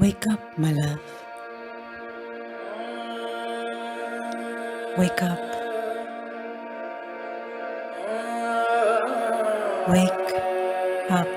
Wake up, my love. Wake up. Wake up.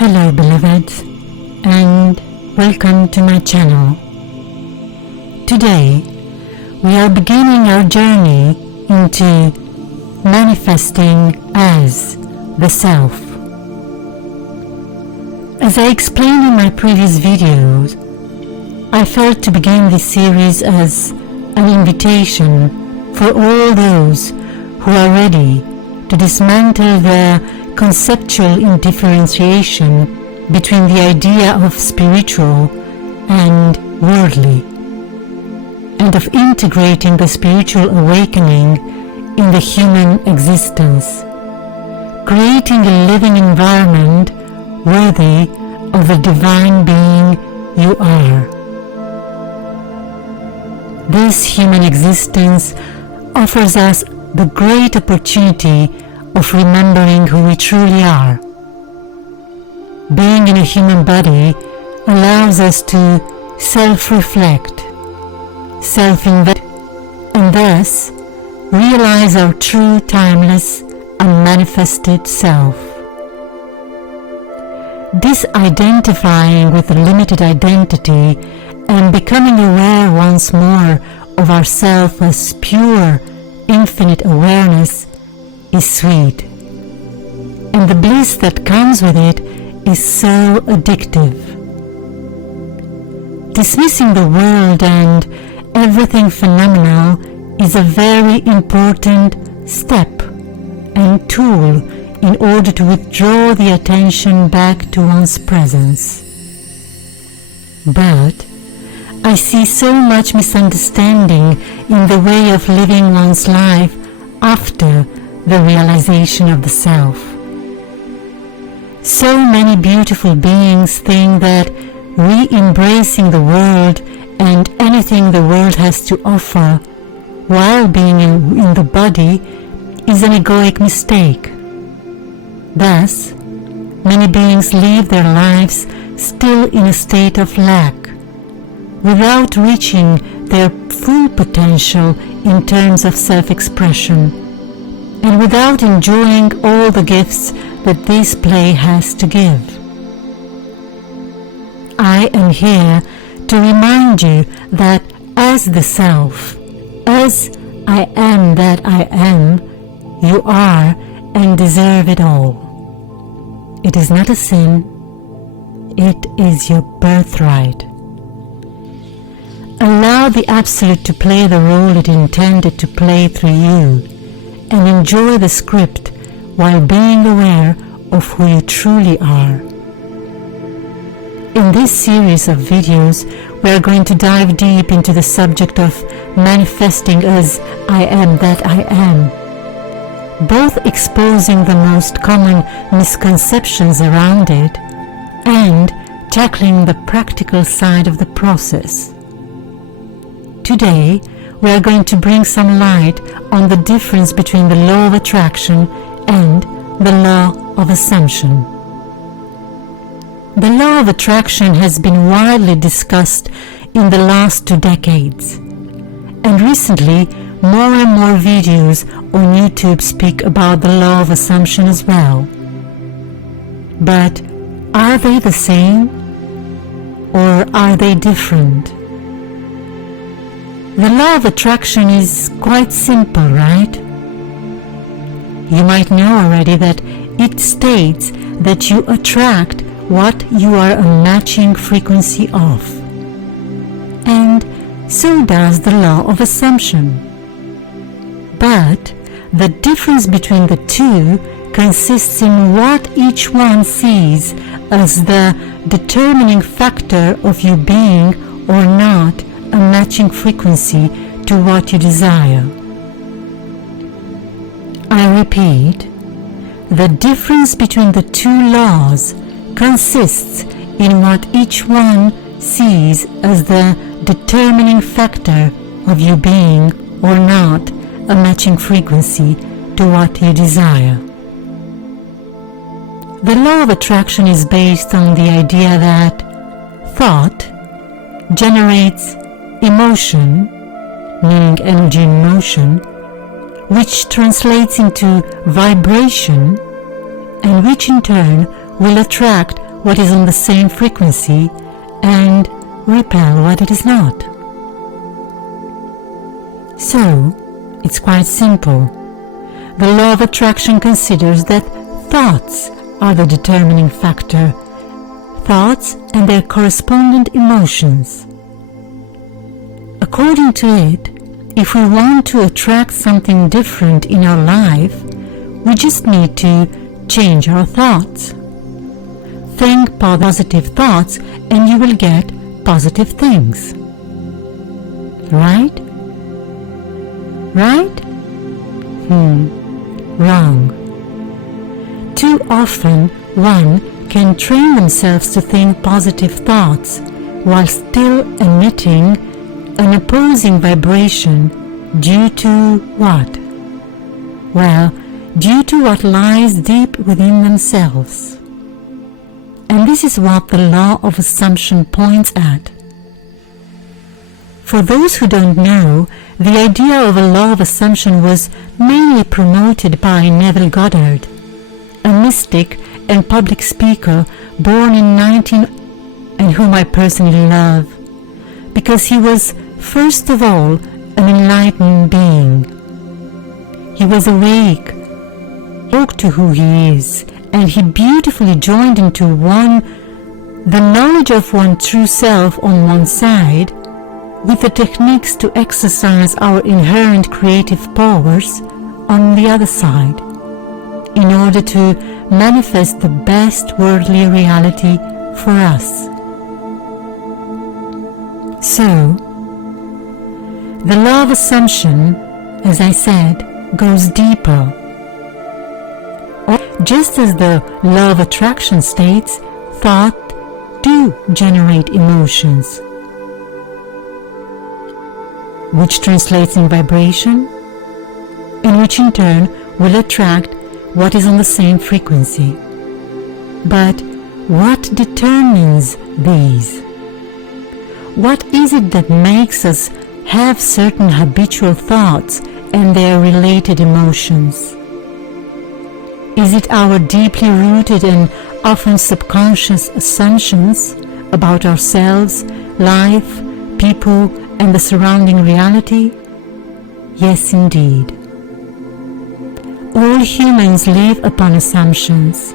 Hello beloveds, and welcome to my channel. Today we are beginning our journey into manifesting as the self. As I explained in my previous videos, I felt to begin this series as an invitation for all those who are ready to dismantle the conceptual indifferentiation between the idea of spiritual and worldly, and of integrating the spiritual awakening in the human existence, creating a living environment worthy of the divine being you are. This human existence offers us the great opportunity of remembering who we truly are. Being in a human body allows us to self-reflect, self-invest, and thus realize our true, timeless, unmanifested self. Disidentifying with a limited identity and becoming aware once more of ourself as pure, infinite awareness is sweet, and the bliss that comes with it is so addictive. Dismissing the world and everything phenomenal is a very important step and tool in order to withdraw the attention back to one's presence. But I see so much misunderstanding in the way of living one's life after the realization of the self. So many beautiful beings think that re-embracing the world and anything the world has to offer while being in the body is an egoic mistake. Thus, many beings live their lives still in a state of lack, without reaching their full potential in terms of self-expression, and without enjoying all the gifts that this play has to give. I am here to remind you that as the self, as I am that I am, you are and deserve it all. It is not a sin, it is your birthright. Allow the Absolute to play the role it intended to play through you, and enjoy the script while being aware of who you truly are. In this series of videos, we are going to dive deep into the subject of manifesting as I am that I am, both exposing the most common misconceptions around it and tackling the practical side of the process. Today, we are going to bring some light on the difference between the law of attraction and the law of assumption. The law of attraction has been widely discussed in the last 2 decades, and recently more and more videos on YouTube speak about the law of assumption as well. But are they the same, or are they different? The law of attraction is quite simple, right? You might know already that it states that you attract what you are a matching frequency of. And so does the law of assumption. But the difference between the two consists in what each one sees as the determining factor of you being or not a matching frequency to what you desire. I repeat, the difference between the two laws consists in what each one sees as the determining factor of you being or not a matching frequency to what you desire. The law of attraction is based on the idea that thought generates emotion, meaning energy in motion, which translates into vibration, and which in turn will attract what is on the same frequency and repel what it is not. So, it's quite simple. The law of attraction considers that thoughts are the determining factor, thoughts and their correspondent emotions. According to it, if we want to attract something different in our life, we just need to change our thoughts. Think positive thoughts and you will get positive things. Right? Right? Wrong. Too often, one can train themselves to think positive thoughts while still emitting an opposing vibration due to what? Well, due to what lies deep within themselves. And this is what the law of assumption points at. For those who don't know, the idea of a law of assumption was mainly promoted by Neville Goddard, a mystic and public speaker born in and whom I personally love, because he was, first of all, an enlightened being. He was awake, spoke to who he is, and he beautifully joined into one the knowledge of one true self on one side, with the techniques to exercise our inherent creative powers on the other side, in order to manifest the best worldly reality for us. So, the law of assumption, as I said, goes deeper. Just as the law of attraction states, thought do generate emotions, which translates in vibration, and which in turn will attract what is on the same frequency. But what determines these? What is it that makes us have certain habitual thoughts and their related emotions? Is it our deeply rooted and often subconscious assumptions about ourselves, life, people, and the surrounding reality? Yes, indeed. All humans live upon assumptions,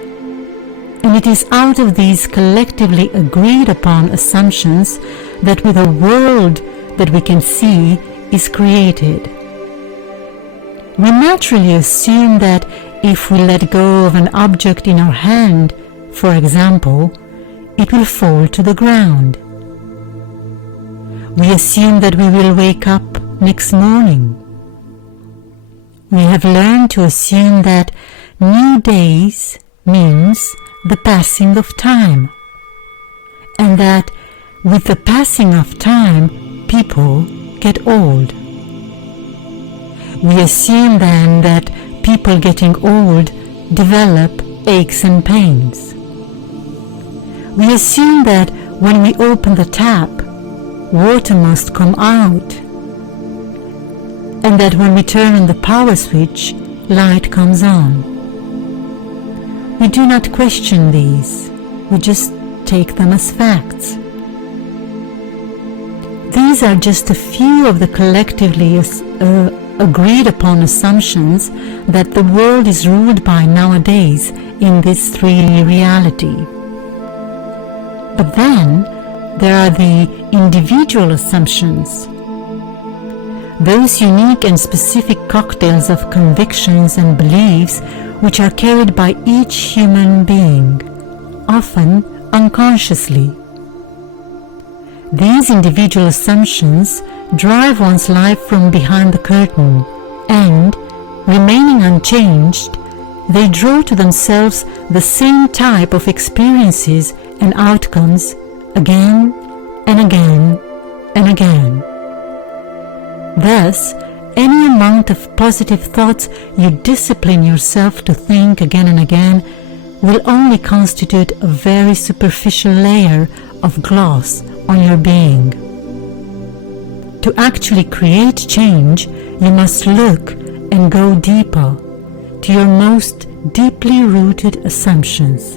and it is out of these collectively agreed upon assumptions that the world that we can see is created. We naturally assume that if we let go of an object in our hand, for example, it will fall to the ground. We assume that we will wake up next morning. We have learned to assume that new days means the passing of time, and that with the passing of time, people get old. We assume then that people getting old develop aches and pains. We assume that when we open the tap, water must come out, and that when we turn on the power switch, light comes on. We do not question these, we just take them as facts. These are just a few of the collectively agreed upon assumptions that the world is ruled by nowadays in this 3D reality. But then there are the individual assumptions, those unique and specific cocktails of convictions and beliefs which are carried by each human being, often unconsciously. These individual assumptions drive one's life from behind the curtain, and, remaining unchanged, they draw to themselves the same type of experiences and outcomes again and again and again. Thus, any amount of positive thoughts you discipline yourself to think again and again will only constitute a very superficial layer of gloss on your being. To actually create change, you must look and go deeper to your most deeply rooted assumptions.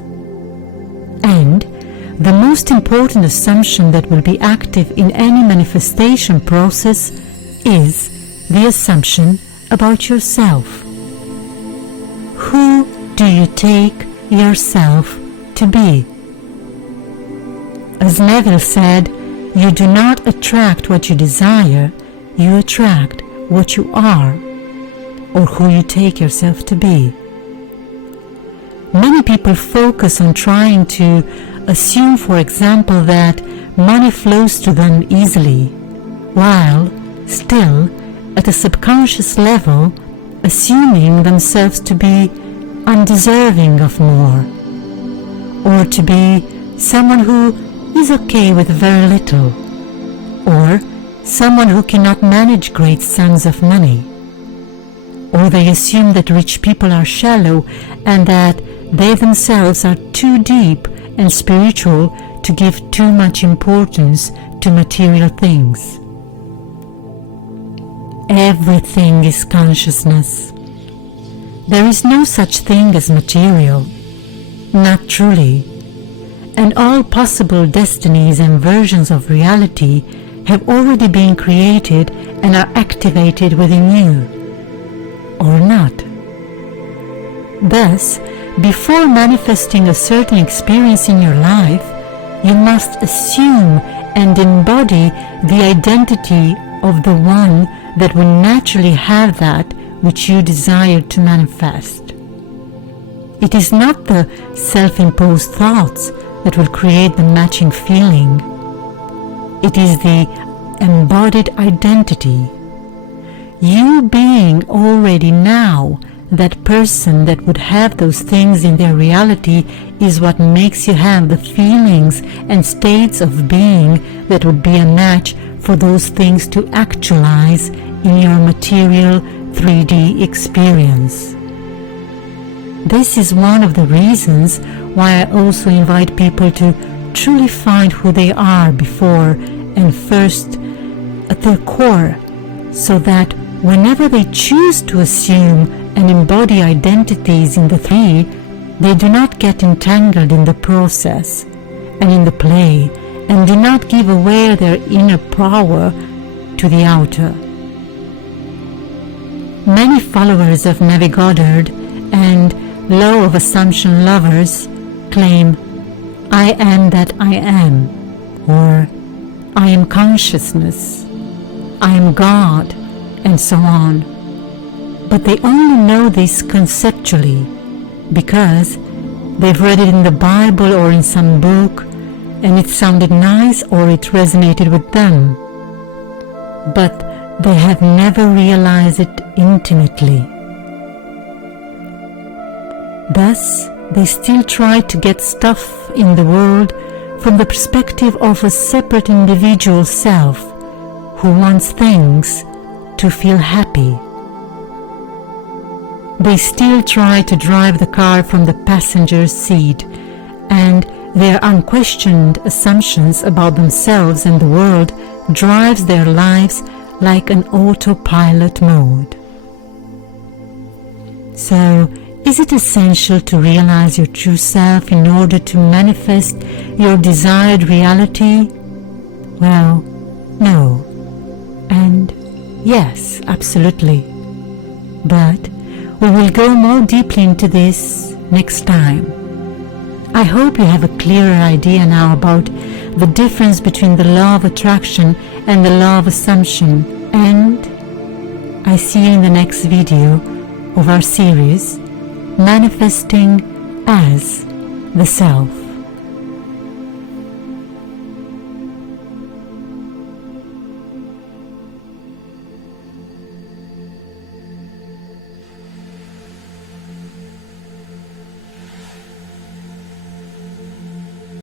And the most important assumption that will be active in any manifestation process is the assumption about yourself. Who do you take yourself to be? As Neville said, you do not attract what you desire, you attract what you are, or who you take yourself to be. Many people focus on trying to assume, for example, that money flows to them easily, while still, at a subconscious level, assuming themselves to be undeserving of more, or to be someone who is okay with very little, or someone who cannot manage great sums of money. Or they assume that rich people are shallow and that they themselves are too deep and spiritual to give too much importance to material things. Everything is consciousness. There is no such thing as material, not truly, and all possible destinies and versions of reality have already been created and are activated within you, or not. Thus, before manifesting a certain experience in your life, you must assume and embody the identity of the one that will naturally have that which you desire to manifest. It is not the self-imposed thoughts that will create the matching feeling. It is the embodied identity. You being already now that person that would have those things in their reality is what makes you have the feelings and states of being that would be a match for those things to actualize in your material 3D experience. This is one of the reasons why I also invite people to truly find who they are before and first at their core, so that whenever they choose to assume and embody identities in the 3, they do not get entangled in the process and in the play, and do not give away their inner power to the outer. Many followers of Neville Goddard and Law of Assumption lovers claim, I am that I am, or I am consciousness, I am God, and so on. But they only know this conceptually because they've read it in the Bible or in some book, and it sounded nice or it resonated with them. But they have never realized it intimately. Thus, they still try to get stuff in the world from the perspective of a separate individual self who wants things to feel happy. They still try to drive the car from the passenger seat, and their unquestioned assumptions about themselves and the world drives their lives like an autopilot mode. So, is it essential to realize your true self in order to manifest your desired reality? Well, no. And yes, absolutely. But we will go more deeply into this next time. I hope you have a clearer idea now about the difference between the law of attraction and the law of assumption, and I see you in the next video of our series, Manifesting as the Self.